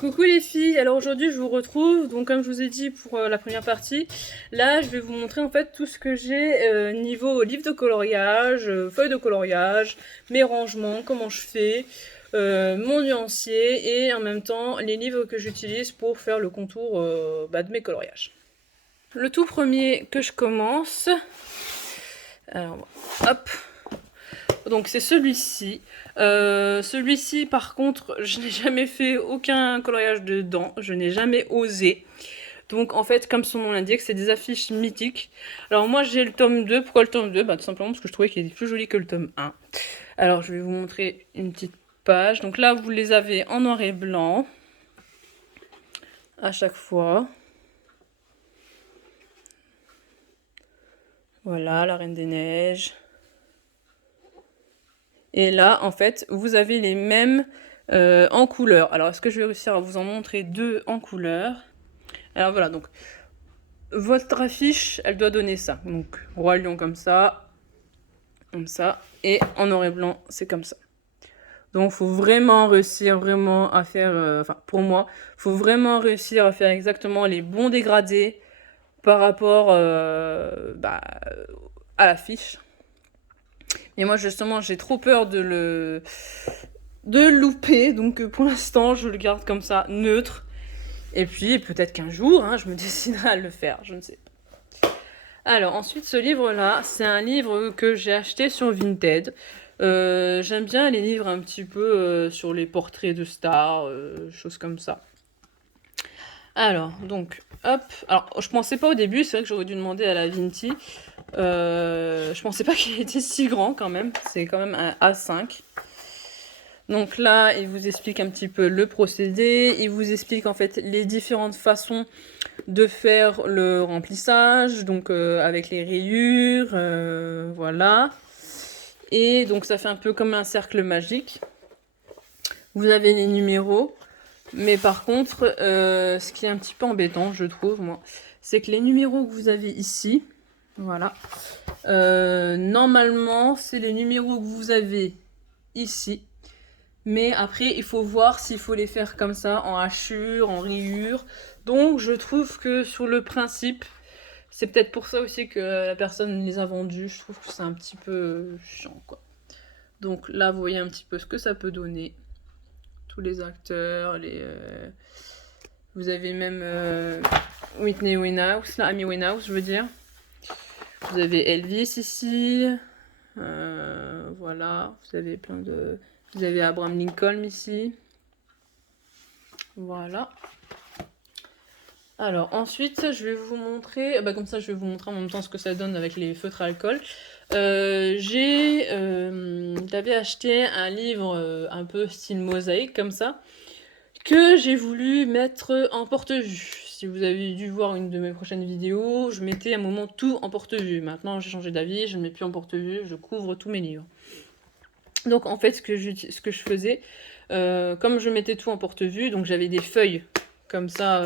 Coucou les filles, alors aujourd'hui je vous retrouve, donc comme je vous ai dit pour la première partie, là je vais vous montrer en fait tout ce que j'ai niveau livre de coloriage, feuilles de coloriage, mes rangements, comment je fais, mon nuancier et en même temps les livres que j'utilise pour faire le contour de mes coloriages. Le tout premier que je commence, alors hop, donc c'est celui-ci. Celui-ci par contre je n'ai jamais fait aucun coloriage dedans, je n'ai jamais osé. Donc en fait comme son nom l'indique c'est des affiches mythiques. Alors moi j'ai le tome 2, pourquoi le tome 2? Tout simplement parce que je trouvais qu'il était plus joli que le tome 1. Alors je vais vous montrer une petite page. Donc là vous les avez en noir et blanc à chaque fois. Voilà, la Reine des Neiges. Et là, en fait, vous avez les mêmes en couleur. Alors, est-ce que je vais réussir à vous en montrer deux en couleur? Alors voilà, donc, votre affiche, elle doit donner ça. Donc, Roi Lion comme ça, et en noir et blanc, c'est comme ça. Donc, faut vraiment réussir à faire, enfin, pour moi, faut vraiment réussir à faire exactement les bons dégradés par rapport à l'affiche. Et moi, justement, j'ai trop peur de louper. Donc, pour l'instant, je le garde comme ça, neutre. Et puis, peut-être qu'un jour, je me déciderai à le faire. Je ne sais pas. Alors, ensuite, ce livre-là, c'est un livre que j'ai acheté sur Vinted. J'aime bien les livres un petit peu sur les portraits de stars, choses comme ça. Alors, donc, hop. Alors, je pensais pas au début, c'est vrai que j'aurais dû demander à la Vinti. Je pensais pas qu'il était si grand quand même. C'est quand même un A5. Donc là, il vous explique un petit peu le procédé. Il vous explique en fait les différentes façons de faire le remplissage. Donc avec les rayures, voilà. Et donc ça fait un peu comme un cercle magique. Vous avez les numéros. Mais par contre, ce qui est un petit peu embêtant, je trouve, moi, c'est que les numéros que vous avez ici, voilà, normalement, c'est les numéros que vous avez ici. Mais après, il faut voir s'il faut les faire comme ça, en hachure, en rayure. Donc, je trouve que sur le principe, c'est peut-être pour ça aussi que la personne les a vendus. Je trouve que c'est un petit peu chiant, quoi. Donc là, vous voyez un petit peu ce que ça peut donner. Tous les acteurs, vous avez même Whitney Winehouse, là, Amy Winehouse, je veux dire. Vous avez Elvis ici. Voilà, vous avez plein de... Vous avez Abraham Lincoln ici. Voilà. Alors ensuite, je vais vous montrer... comme ça, je vais vous montrer en même temps ce que ça donne avec les feutres à alcool. J'avais acheté un livre un peu style mosaïque, comme ça, que j'ai voulu mettre en porte-vue. Si vous avez dû voir une de mes prochaines vidéos, je mettais à un moment tout en porte-vue. Maintenant, j'ai changé d'avis, je ne mets plus en porte-vue, je couvre tous mes livres. Donc en fait, ce que je faisais, comme je mettais tout en porte-vue, donc j'avais des feuilles comme ça,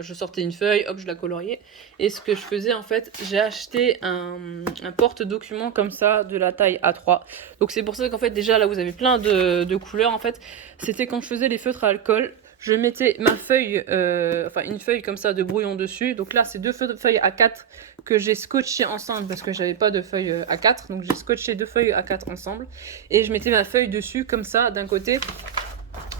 je sortais une feuille, hop, je la coloriais. Et ce que je faisais, en fait, j'ai acheté un porte-document comme ça, de la taille A3. Donc c'est pour ça qu'en fait, déjà, là, vous avez plein de couleurs, en fait. C'était quand je faisais les feutres à alcool, je mettais ma feuille, une feuille comme ça de brouillon dessus. Donc là, c'est deux feuilles A4 que j'ai scotché ensemble parce que j'avais pas de feuilles A4. Donc j'ai scotché deux feuilles A4 ensemble. Et je mettais ma feuille dessus comme ça, d'un côté.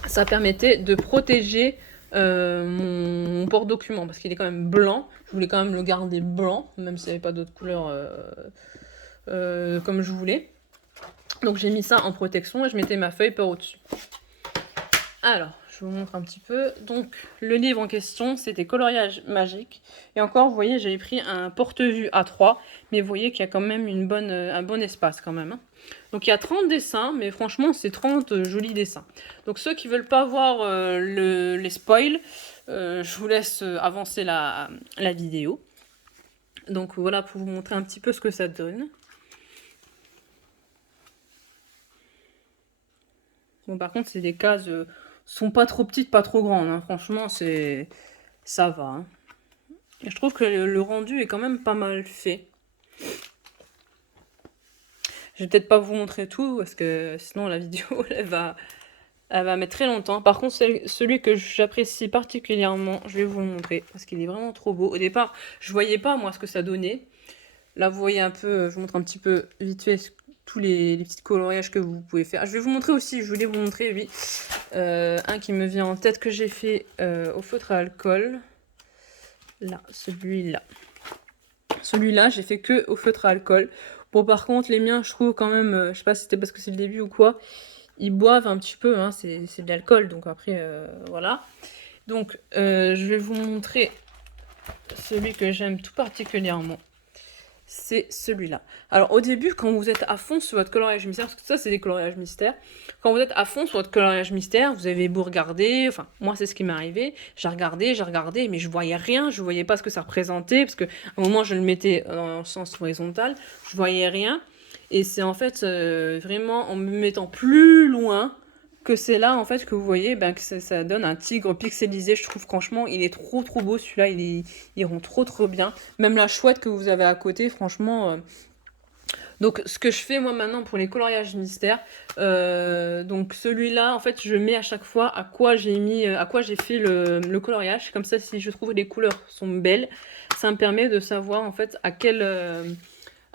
Ça permettait de protéger mon porte-document parce qu'il est quand même blanc. Je voulais quand même le garder blanc, même s'il n'y avait pas d'autres couleurs comme je voulais. Donc j'ai mis ça en protection et je mettais ma feuille par au-dessus. Alors, je vous montre un petit peu. Donc, le livre en question, c'était Coloriage magique. Et encore, vous voyez, j'avais pris un porte-vue A3, mais vous voyez qu'il y a quand même un bon espace quand même. Donc, il y a 30 dessins, mais franchement, c'est 30 jolis dessins. Donc, ceux qui veulent pas voir les spoils, je vous laisse avancer la vidéo. Donc, voilà pour vous montrer un petit peu ce que ça donne. Bon, par contre, c'est des cases... sont pas trop petites, pas trop grandes. Franchement, ça va. Et je trouve que le rendu est quand même pas mal fait. Je vais peut-être pas vous montrer tout, parce que sinon la vidéo, elle va elle va mettre très longtemps. Par contre, celui que j'apprécie particulièrement, je vais vous le montrer parce qu'il est vraiment trop beau. Au départ, je voyais pas moi ce que ça donnait. Là, vous voyez un peu, je vous montre un petit peu vite fait tous les petits coloriages que vous pouvez faire. Je vais vous montrer aussi, je voulais vous montrer, oui, un qui me vient en tête que j'ai fait au feutre à alcool. Là, celui-là. Celui-là, j'ai fait que au feutre à alcool. Bon, par contre, les miens, je trouve quand même, je sais pas si c'était parce que c'est le début ou quoi, ils boivent un petit peu, hein, c'est de l'alcool, donc après, voilà. Donc, je vais vous montrer celui que j'aime tout particulièrement. C'est celui-là. Alors au début, quand vous êtes à fond sur votre coloriage mystère, parce que ça c'est des coloriages mystères, quand vous êtes à fond sur votre coloriage mystère, vous avez beau regarder, enfin moi c'est ce qui m'est arrivé, j'ai regardé, mais je voyais rien, je voyais pas ce que ça représentait, parce que à un moment je le mettais dans le sens horizontal, je voyais rien, et c'est en fait vraiment en me mettant plus loin que c'est là en fait que vous voyez que ça donne un tigre pixelisé. Je trouve franchement il est trop beau celui-là, il rend trop bien. Même la chouette que vous avez à côté, franchement. Donc ce que je fais moi maintenant pour les coloriages mystères, donc celui-là en fait je mets à chaque fois à quoi j'ai mis, à quoi j'ai fait le coloriage. Comme ça si je trouve que les couleurs sont belles, ça me permet de savoir en fait à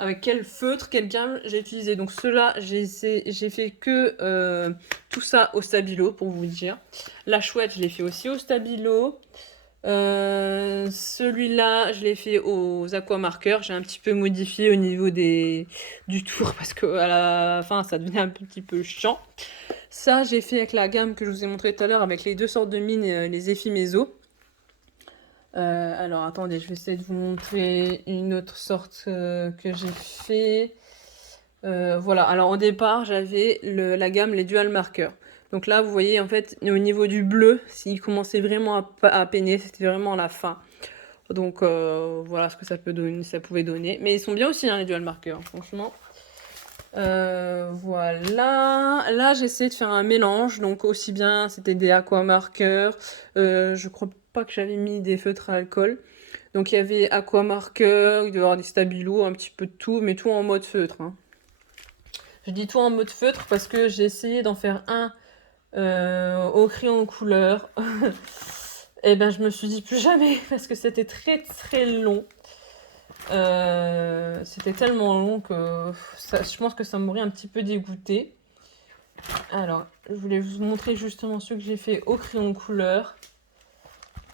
avec quel feutre, quelle gamme j'ai utilisé. Donc ceux-là, j'ai fait que tout ça au stabilo, pour vous dire. La chouette, je l'ai fait aussi au stabilo. Celui-là, je l'ai fait aux aquamarqueurs. J'ai un petit peu modifié au niveau du tour parce que à la fin, ça devenait un petit peu chiant. Ça, j'ai fait avec la gamme que je vous ai montré tout à l'heure, avec les deux sortes de mines, les Effimeso. Alors attendez, je vais essayer de vous montrer une autre sorte que j'ai fait. Voilà, alors au départ j'avais la gamme les dual marqueurs. Donc là vous voyez en fait au niveau du bleu, s'il commençait vraiment à peiner, c'était vraiment à la fin. Donc voilà ce que ça pouvait donner. Mais ils sont bien aussi hein, les dual marqueurs, franchement. Voilà, là j'ai essayé de faire un mélange, donc aussi bien c'était des aquamarqueurs, je crois pas que j'avais mis des feutres à alcool, donc il y avait aquamarqueurs, il doit y avoir des stabilos, un petit peu de tout, mais tout en mode feutre. Hein. Je dis tout en mode feutre parce que j'ai essayé d'en faire un au crayon couleur, et ben je me suis dit plus jamais parce que c'était très long. C'était tellement long que je pense que ça m'aurait un petit peu dégoûté. Alors, je voulais vous montrer justement ce que j'ai fait au crayon couleur.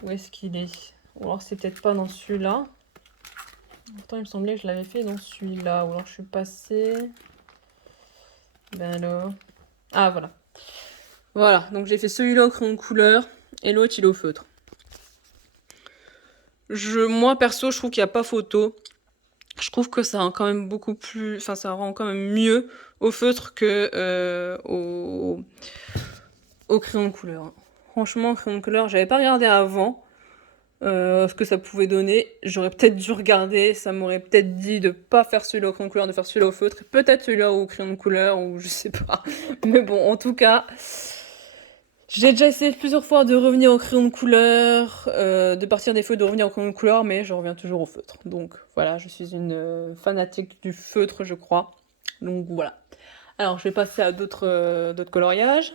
Où est-ce qu'il est? Ou alors c'est peut-être pas dans celui-là. Pourtant il me semblait que je l'avais fait dans celui-là. Ou alors je suis passée... Ben alors... Ah voilà. Voilà, donc j'ai fait celui-là au crayon couleur et l'autre il est au feutre. Moi perso, je trouve qu'il n'y a pas photo. Je trouve que ça rend quand même beaucoup plus... Enfin, ça rend quand même mieux au feutre que au crayon de couleur. Franchement, au crayon de couleur, j'avais pas regardé avant ce que ça pouvait donner. J'aurais peut-être dû regarder, ça m'aurait peut-être dit de pas faire celui-là au crayon de couleur, de faire celui-là au feutre, peut-être celui-là au crayon de couleur, ou je sais pas. Mais bon, en tout cas... J'ai déjà essayé plusieurs fois de revenir au crayon de couleur, de partir des feutres, de revenir au crayon de couleur, mais je reviens toujours au feutre. Donc voilà, je suis une fanatique du feutre, je crois. Donc voilà. Alors je vais passer à d'autres coloriages.